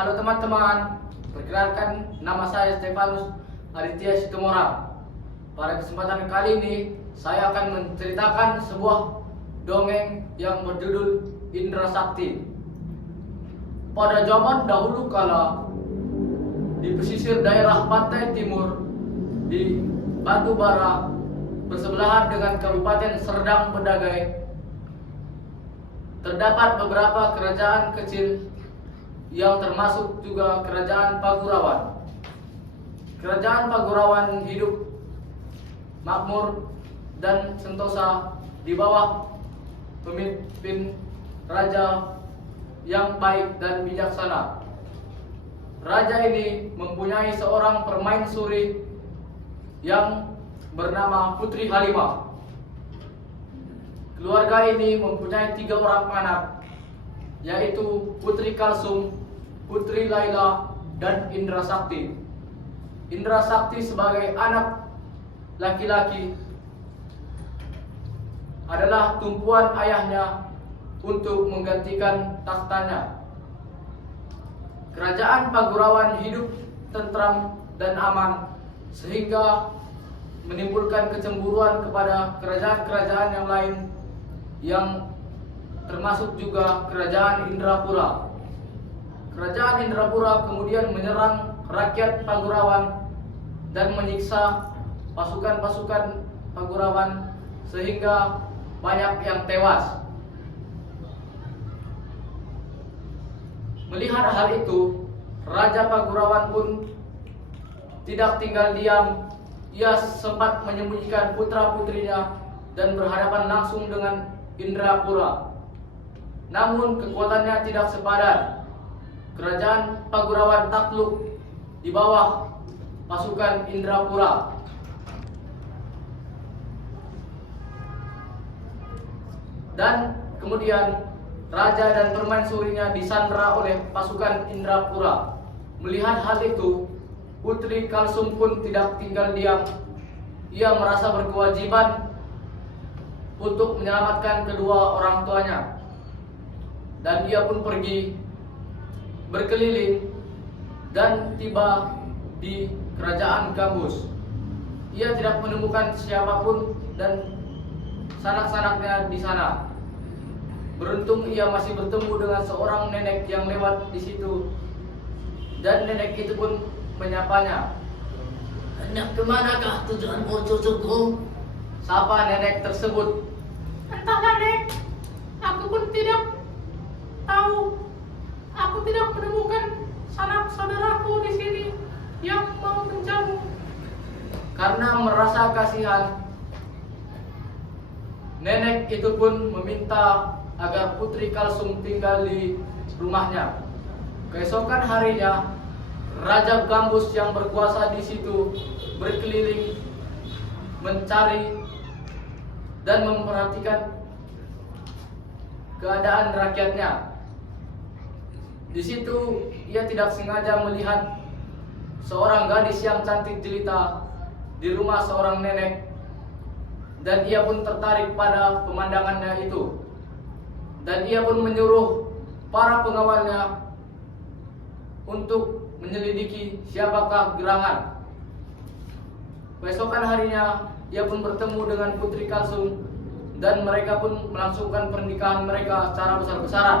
Halo teman-teman, perkenalkan nama saya Stefanus Aditya Situmorang. Pada kesempatan kali ini, saya akan menceritakan sebuah dongeng yang berjudul Indra Sakti. Pada zaman dahulu kala, di pesisir daerah pantai timur di Batu Bara, bersebelahan dengan Kabupaten Serdang Bedagai, terdapat beberapa kerajaan kecil yang termasuk juga Kerajaan Pagurawan. Kerajaan Pagurawan hidup makmur dan sentosa di bawah pemimpin raja yang baik dan bijaksana. Raja ini mempunyai seorang permaisuri yang bernama Putri Halimah. Keluarga ini mempunyai 3 orang anak, yaitu Putri Kalsum, Putri Laila, dan Indra Sakti. Indra Sakti sebagai anak laki-laki adalah tumpuan ayahnya untuk menggantikan tahtanya. Kerajaan Pagurawan hidup tentram dan aman, sehingga menimbulkan kecemburuan kepada kerajaan-kerajaan yang lain, yang termasuk juga Kerajaan Indrapura. Kerajaan Indrapura kemudian menyerang rakyat Pagurawan dan menyiksa pasukan-pasukan Pagurawan sehingga banyak yang tewas. Melihat hal itu, Raja Pagurawan pun tidak tinggal diam. Ia sempat menyembunyikan putra-putrinya dan berhadapan langsung dengan Indrapura. Namun kekuatannya tidak sepadan. Kerajaan Pagurawan takluk di bawah pasukan Indrapura. Dan kemudian raja dan permaisurinya disandra oleh pasukan Indrapura. Melihat hal itu, Putri Kalsum pun tidak tinggal diam. Ia merasa berkewajiban untuk menyelamatkan kedua orang tuanya. Dan ia pun pergi berkeliling dan tiba di kerajaan Gambus. Ia tidak menemukan siapapun dan sanak-sanaknya di sana. Beruntung ia masih bertemu dengan seorang nenek yang lewat di situ, dan nenek itu pun menyapanya. Hendak kemanakah tujuanmu, cucuku? Sapa nenek tersebut. Entahlah, Nek. Aku pun tidak tahu. Aku tidak menemukan sanak saudaraku di sini yang mau menjamu. Karena merasa kasihan, nenek itu pun meminta agar Putri Kalsum tinggal di rumahnya. Keesokan harinya, Raja Gambus yang berkuasa di situ berkeliling mencari dan memperhatikan keadaan rakyatnya. Di situ ia tidak sengaja melihat seorang gadis yang cantik jelita di rumah seorang nenek, dan ia pun tertarik pada pemandangannya itu. Dan ia pun menyuruh para pengawalnya untuk menyelidiki siapakah gerangan. Keesokan harinya ia pun bertemu dengan Putri Kalsum, dan mereka pun melangsungkan pernikahan mereka secara besar-besaran.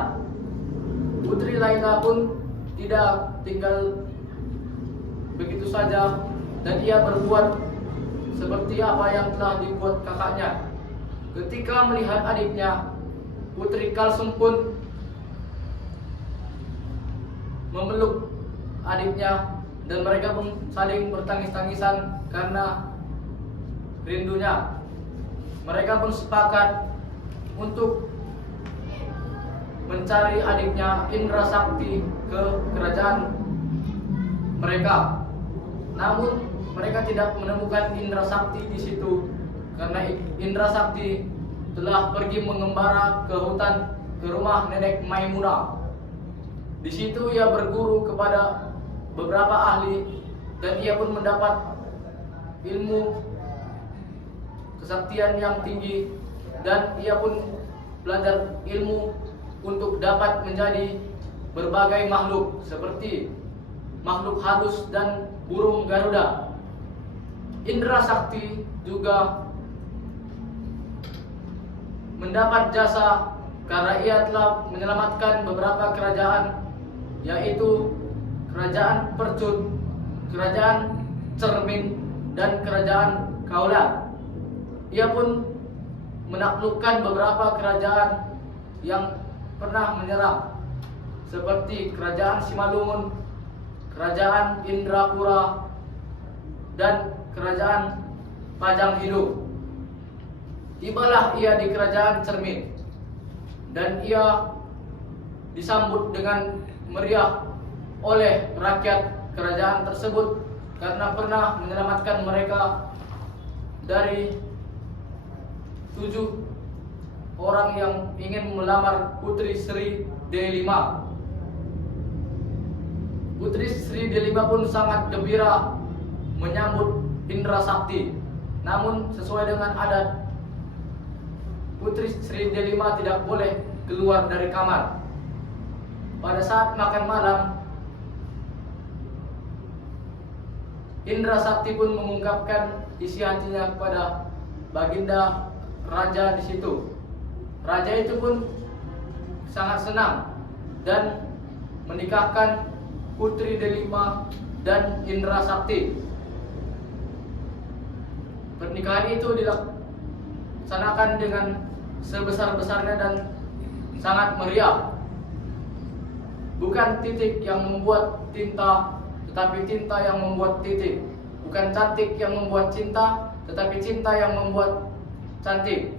Putri Laila pun tidak tinggal begitu saja, dan ia berbuat seperti apa yang telah dibuat kakaknya. Ketika melihat adiknya, Putri Kalsum pun memeluk adiknya, dan mereka pun saling bertangis-tangisan karena rindunya. Mereka pun sepakat untuk mencari adiknya Indra Sakti ke kerajaan mereka. Namun mereka tidak menemukan Indra Sakti di situ, karena Indra Sakti telah pergi mengembara ke hutan ke rumah nenek Maimunah. Di situ ia berguru kepada beberapa ahli, dan ia pun mendapat ilmu kesaktian yang tinggi, dan ia pun belajar ilmu untuk dapat menjadi berbagai makhluk seperti makhluk halus dan burung Garuda. Indra Sakti juga mendapat jasa karena ia telah menyelamatkan beberapa kerajaan, yaitu Kerajaan Percut, Kerajaan Cermin, dan Kerajaan Kaulan. Ia pun menaklukkan beberapa kerajaan yang pernah menyerang, seperti Kerajaan Simalungun, Kerajaan Indrapura, dan Kerajaan Pajang Hidung. Tibalah ia di Kerajaan Cermin, dan ia disambut dengan meriah oleh rakyat kerajaan tersebut karena pernah menyelamatkan mereka dari 7 orang yang ingin melamar Putri Sri Delima. Putri Sri Delima pun sangat gembira menyambut Indra Sakti. Namun sesuai dengan adat, Putri Sri Delima tidak boleh keluar dari kamar. Pada saat makan malam, Indra Sakti pun mengungkapkan isi hatinya kepada Baginda Raja di situ. Raja itu pun sangat senang dan menikahkan Putri Delima dan Indra Sakti. Pernikahan itu dilaksanakan dengan sebesar-besarnya dan sangat meriah. Bukan titik yang membuat tinta, tetapi tinta yang membuat titik. Bukan cantik yang membuat cinta, tetapi cinta yang membuat cantik.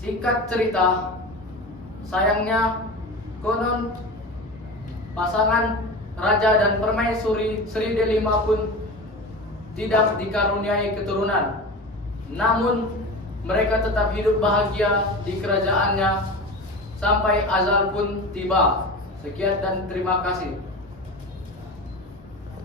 Singkat cerita, sayangnya konon pasangan Raja dan Permaisuri Sri Delima pun tidak dikaruniai keturunan. Namun mereka tetap hidup bahagia di kerajaannya sampai azal pun tiba. Sekian dan terima kasih.